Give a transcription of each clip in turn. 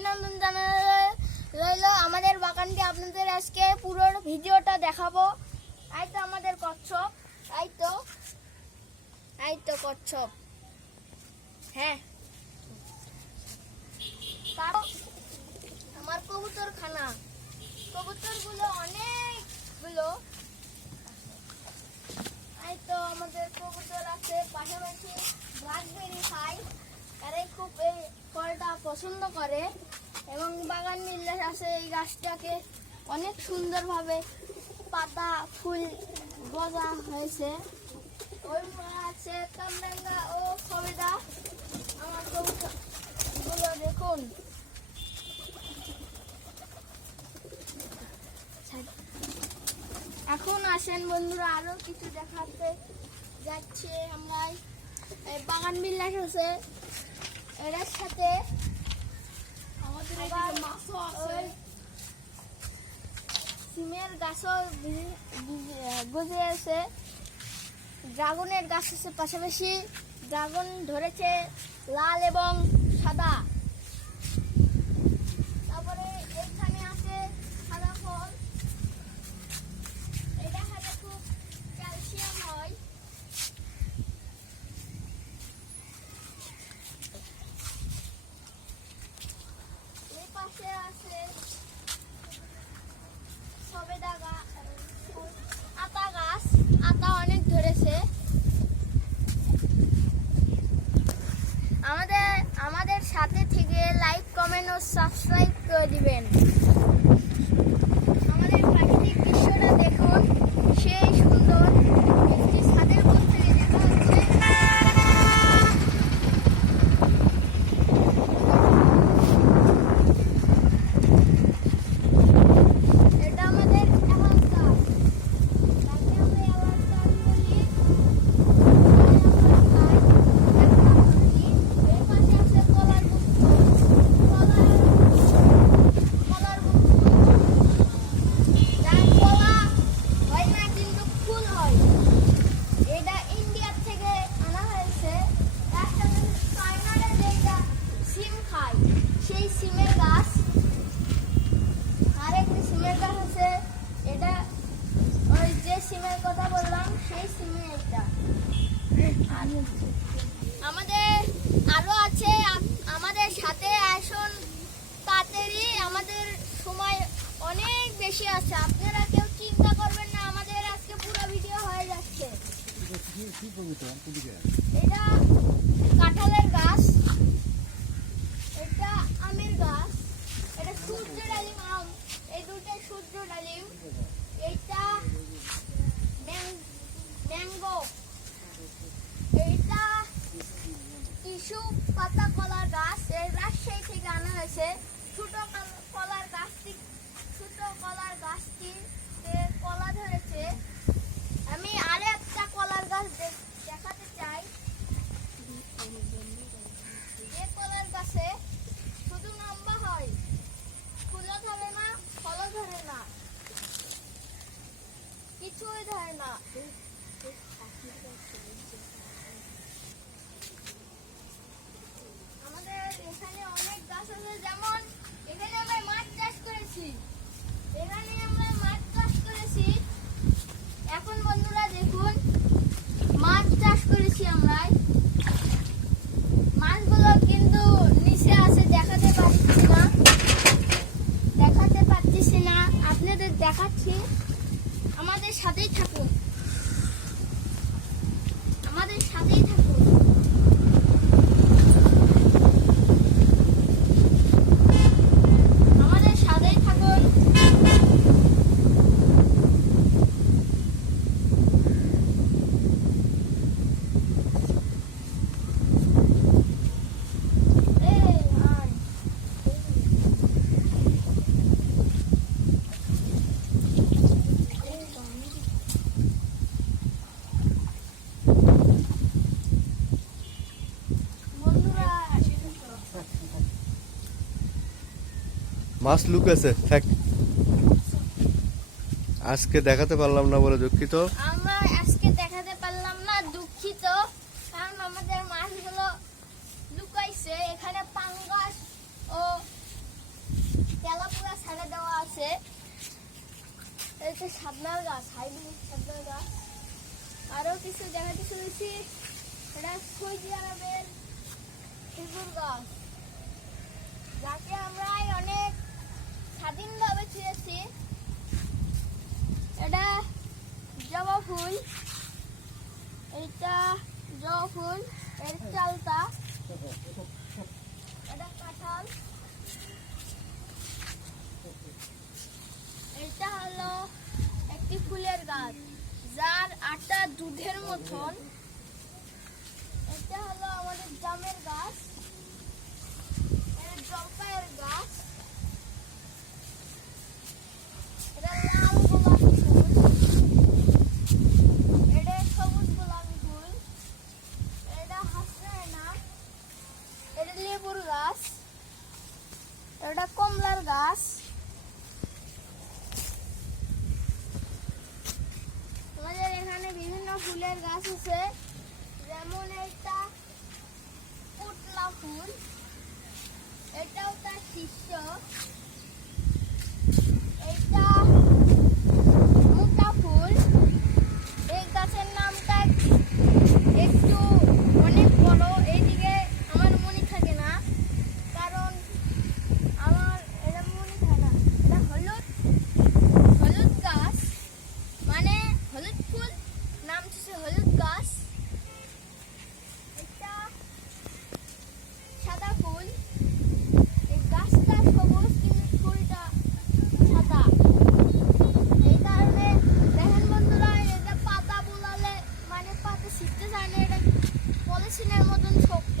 অভিনন্দন রইল। আমাদের বাগানটি আপনাদের আজকে পুরো ভিডিওটা দেখাবো। এই তো আমাদের কচ্ছপ, এই তো কচ্ছপ। হ্যাঁ, আমার কবুতর খানা, কবুতরগুলো অনেকগুলো। এই তো আমাদের কবুতর আছে, পাশাপাশি ব্ল্যাকবেরি খায়, তারাই খুব এই ফলটা পছন্দ করে। এবং বাগান মিল্লাস আছে, এই গাছটাকে অনেক সুন্দরভাবে পাতা ফুল গজা হয়েছে। ওই আছে কামরাঙ্গা ও সবেদা। আমার কবুতরগুলো দেখুন, এখন আসেন বন্ধুরা, আরো কিছু দেখাতে যাচ্ছে। আমরা বাগান বিলাস আছে, এর সাথে আমাদের মাছও আছে, সিমের গাছও গজে আছে, ড্রাগনের গাছ আছে, পাশাপাশি ড্রাগন ধরেছে লাল এবং সাদা। তারপরে এইখানে আছে সাদা ফল, এটা খেলে খুব ক্যালসিয়াম হয়। এই পাশে আছে সবেদা গাছ, আতা গাছ, আতা অনেক ধরেছে। আমাদের সাথে থেকে লাইক, কমেন্ট ও সাবস্ক্রাইব করে দিবেন। আমাদের প্রাকৃতিক দৃশ্যটা দেখুন, সেই সুন্দর। একটি ছাদের উপর থেকে দেখা হচ্ছে। এটা আমাদের এলাচ গাছ, তাকে আমরা এলাচ গাছ বলি। এর পাশে আছে কলার গুচ্ছ, কলার গুচ্ছ, যার কলা হয় না কিন্তু ফুল হয়। এটা ইন্ডিয়া থেকে আনা হয়েছে। তার সাথে চায়নার যেটা সিম খায়, সেই সিমের গাছ। আর একটি সিমের গাছ আছে, এটা ওই যে সিমের কথা বললাম, সেই সিমে এটা। আমাদের আরো আছে, আমাদের সাথে আসুন তাড়াতাড়ি, আমাদের সময় অনেক বেশি আছে। আপনারা কেউ চিন্তা করবেন না, আমাদের আজকে পুরো ভিডিও হয়ে যাচ্ছে। এটা কাঁঠালের গাছ, এটা আমের গাছ, এটা সূর্য ডালিম আম, এই দুটো সূর্য ডালিম। এইটা ম্যাঙ্গো, এইটা টিস্যু পাতা কলার গাছ, এই রাজশাহী থেকে আনা হয়েছে। ছোট কলার গাছটি, ছোট কলার গাছটিতে কলা ধরেছে। আমি আরো একটা কলার গাছ দেখাতে চাই, যে কলার গাছে শুধু লম্বা হয়, ফুলও ধরে না, ফলও ধরে না, কিছুই ধরে না। আমাদের এখানে অনেক গাছ আছে, যেমন এখানে আমরা মাছ চাষ করেছি, এখন বন্ধুরা দেখুন, মাছ চাষ করেছি আমরা। মাছগুলো কিন্তু নিচে আছে, দেখাতে পারছি না, আপনাদের দেখাচ্ছি। আমাদের সাথেই থাকুন, আমাদের সাথেই থাকুন। আমাদের সাথেই থাকুন। মাছ লুকেছে, থাক। আজকে দেখাতে পারলাম না বলে দুঃখিত। আমরা আজকে দেখাতে পারলাম না, দুঃখিত, কারণ আমাদের মাছগুলো লুকাইছে। এখানে পাঙ্গাস ও তেলাপুরা ছেড়ে দেওয়া আছে। এই যে সাবনার গাছ, হাইব্রিড সাবনার গাছ। আরো কিছু দেখাতে চলেছি, এটা সৌদি আরবের খেজুর গাছ, যাকে আমরা অনেক স্বাধীনভাবে ছিঁড়েছি। এটা জবা ফুল, এইটা জবা ফুল, এর চালতা। এটা কাঁঠাল, এটা হলো একটি ফুলের গাছ যার আটা দুধের মতন। এটা হলো আমাদের জামের গাছ, এটা জলপাইয়ের গাছ, এটা লাল গোলাপি ফুল, এটা সবুজ গোলাপি ফুল, এটা হাসনায়না, এটা লেবুর গাছ, এটা কমলার গাছ। আমাদের এখানে বিভিন্ন ফুলের গাছ আছে, যেমন এটা পুটলা ফুল, এটাও তার শীর্ষ, এটা মুটা ফুল। এই গাছের নামটা একটু অনেক বড়, এইদিকে আমার মনে থাকে না, কারণ আমার এটা মনে থাকে না। এটা হলুদ হলুদ গাছ, মানে হলুদ ফুল, নাম হচ্ছে হলুদ গাছ। এটা সাদা ফুল, এই গাছটা সবুজ কিন্তু ফুলটা সাদা। এই কারণে দেখেন বন্ধুরা, এটা পাতা বুলালে মানে পাতা ছিঁড়তে চায় না, এটা পলিথিনের মতন শক্ত,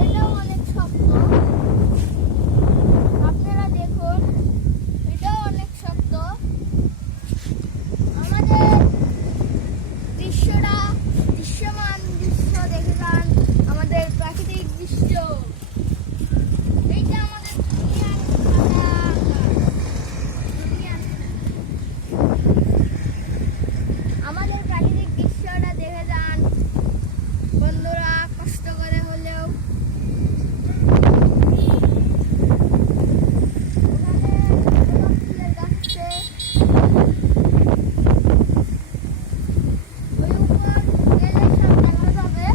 এটাও অনেক শক্ত। আপনারা দেখুন, এটাও অনেক শক্ত। আমাদের দৃশ্যমান দৃশ্য দেখে যান, আমাদের প্রাকৃতিক দৃশ্য। এইটা আমাদের আমাদের প্রাকৃতিক দৃশ্যটা দেখে যান বন্ধুরা, কষ্ট করে হলেও। ফুলের গাছ আছে, ওই উপর গেলে সব দেখা যাবে।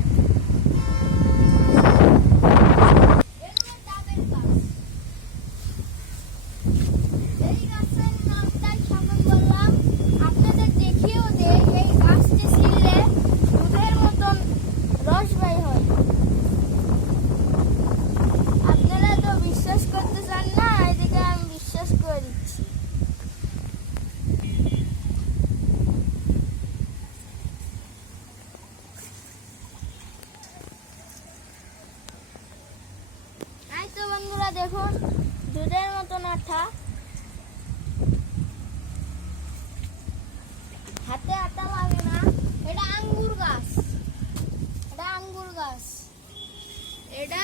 এগুলো ডাবের গাছ। এই গাছের নামটাই সামনে বললাম, আপনাদের দেখিয়েও দেই। এই গাছটি ছিঁড়লে দুধের মতন রস বের হয়। আপনারা তো বিশ্বাস করতে চান না, এদিকে আমি বিশ্বাস করে দিচ্ছি। এই তো বন্ধুরা দেখুন, দুধের মতন আঠা, হাতে আটা লাগে না। এটা আঙ্গুর গাছ, এটা আঙ্গুর গাছ, এটা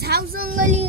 ঝাউ জঙ্গলি